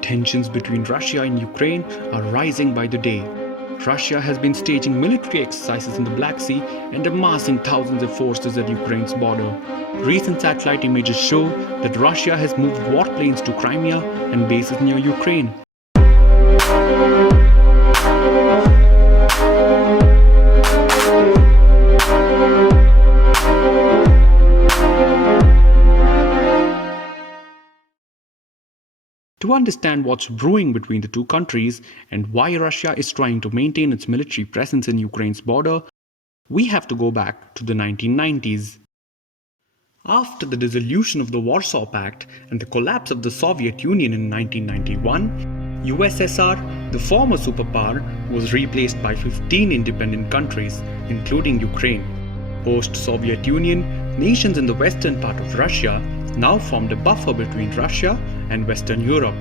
Tensions between Russia and Ukraine are rising by the day. Russia has been staging military exercises in the Black Sea and amassing thousands of forces at Ukraine's border. Recent satellite images show that Russia has moved warplanes to Crimea and bases near Ukraine. To understand what's brewing between the two countries and why Russia is trying to maintain its military presence in Ukraine's border, we have to go back to the 1990s. After the dissolution of the Warsaw Pact and the collapse of the Soviet Union in 1991, USSR, the former superpower, was replaced by 15 independent countries, including Ukraine. Post-Soviet Union, nations in the western part of Russia now formed a buffer between Russia and Western Europe.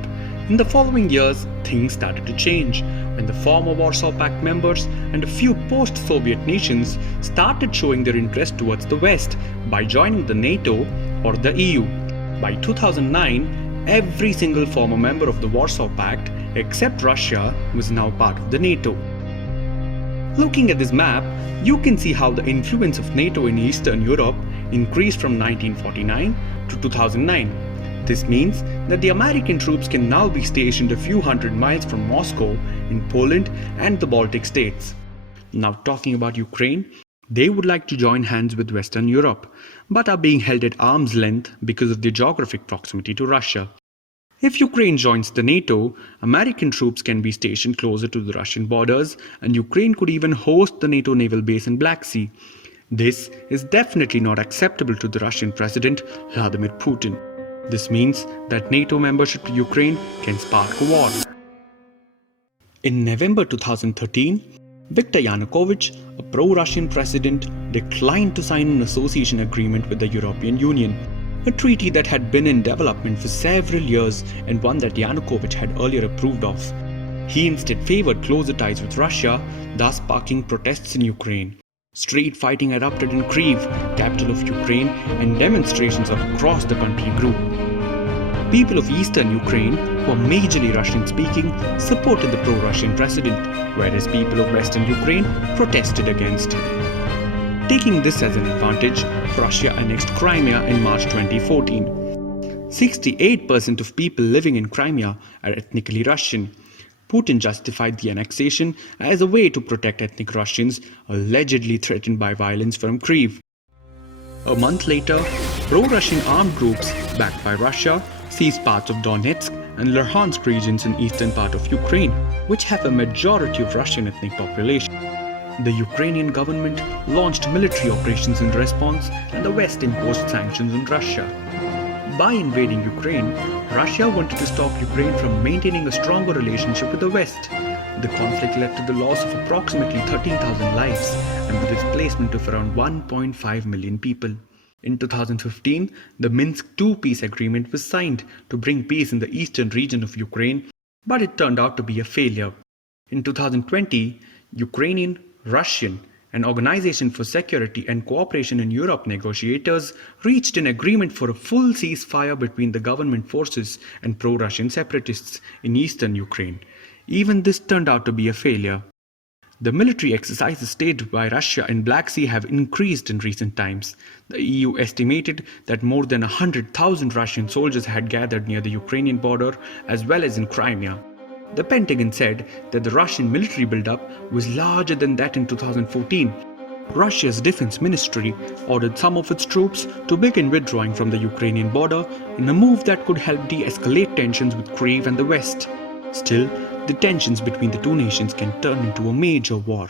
In the following years, things started to change when the former Warsaw Pact members and a few post-Soviet nations started showing their interest towards the West by joining the NATO or the EU. By 2009, every single former member of the Warsaw Pact, except Russia, was now part of the NATO. Looking at this map, you can see how the influence of NATO in Eastern Europe increased from 1949 to 2009. This means that the American troops can now be stationed a few hundred miles from Moscow in Poland and the Baltic states. Now talking about Ukraine, they would like to join hands with Western Europe, but are being held at arm's length because of their geographic proximity to Russia. If Ukraine joins the NATO, American troops can be stationed closer to the Russian borders, and Ukraine could even host the NATO naval base in Black Sea. This is definitely not acceptable to the Russian President Vladimir Putin. This means that NATO membership to Ukraine can spark a war. In November 2013, Viktor Yanukovych, a pro-Russian president, declined to sign an association agreement with the European Union, a treaty that had been in development for several years and one that Yanukovych had earlier approved of. He instead favored closer ties with Russia, thus sparking protests in Ukraine. Street fighting erupted in Kyiv, capital of Ukraine, and demonstrations across the country grew. People of eastern Ukraine, who are majorly Russian-speaking, supported the pro-Russian president, whereas people of western Ukraine protested against him. Taking this as an advantage, Russia annexed Crimea in March 2014. 68% of people living in Crimea are ethnically Russian. Putin justified the annexation as a way to protect ethnic Russians allegedly threatened by violence from Kyiv. A month later, pro-Russian armed groups backed by Russia seized parts of Donetsk and Luhansk regions in eastern part of Ukraine, which have a majority of Russian ethnic population. The Ukrainian government launched military operations in response, and the West imposed sanctions on Russia. By invading Ukraine, Russia wanted to stop Ukraine from maintaining a stronger relationship with the West. The conflict led to the loss of approximately 13,000 lives and the displacement of around 1.5 million people. In 2015, the Minsk II peace agreement was signed to bring peace in the eastern region of Ukraine, but it turned out to be a failure. In 2020, Ukrainian, Russian, and Organization for Security and Cooperation in Europe negotiators reached an agreement for a full ceasefire between the government forces and pro-Russian separatists in eastern Ukraine. Even this turned out to be a failure. The military exercises staged by Russia in Black Sea have increased in recent times. The EU estimated that more than 100,000 Russian soldiers had gathered near the Ukrainian border as well as in Crimea. The Pentagon said that the Russian military buildup was larger than that in 2014. Russia's defense ministry ordered some of its troops to begin withdrawing from the Ukrainian border in a move that could help de-escalate tensions with Kyiv and the West. Still, the tensions between the two nations can turn into a major war.